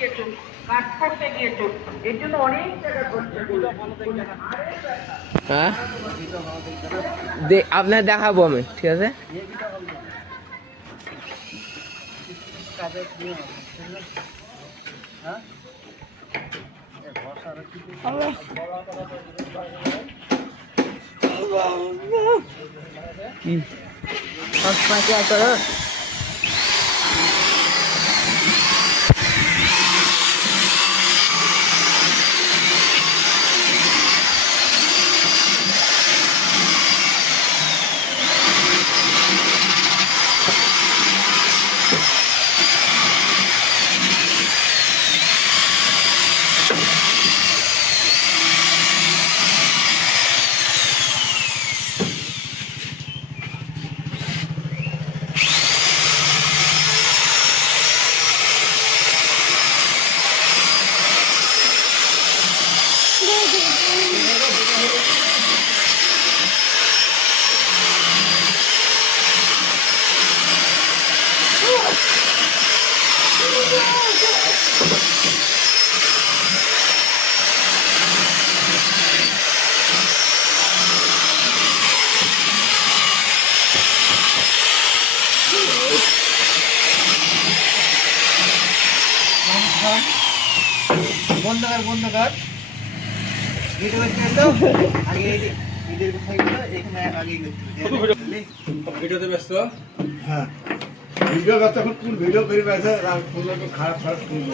গিয়েছো, কাজ করতে গিয়েছো, এর জন্য অনেক টাকা খরচা করবে। হ্যাঁ আপনার দেখাবো আমি, ঠিক আছে। কি সবসময় কি করো? বন্ধ কর ভিডিও আগে ভিডিওর কথাগুলো এখানে আগে ভিডিওতে ব্যস্ত। হ্যাঁ ভিডিও ব্যস্ত, এখন কোন ভিডিও করে ব্যস্ত, খারাপ খারাপ শুনবো।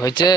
হয়েছে।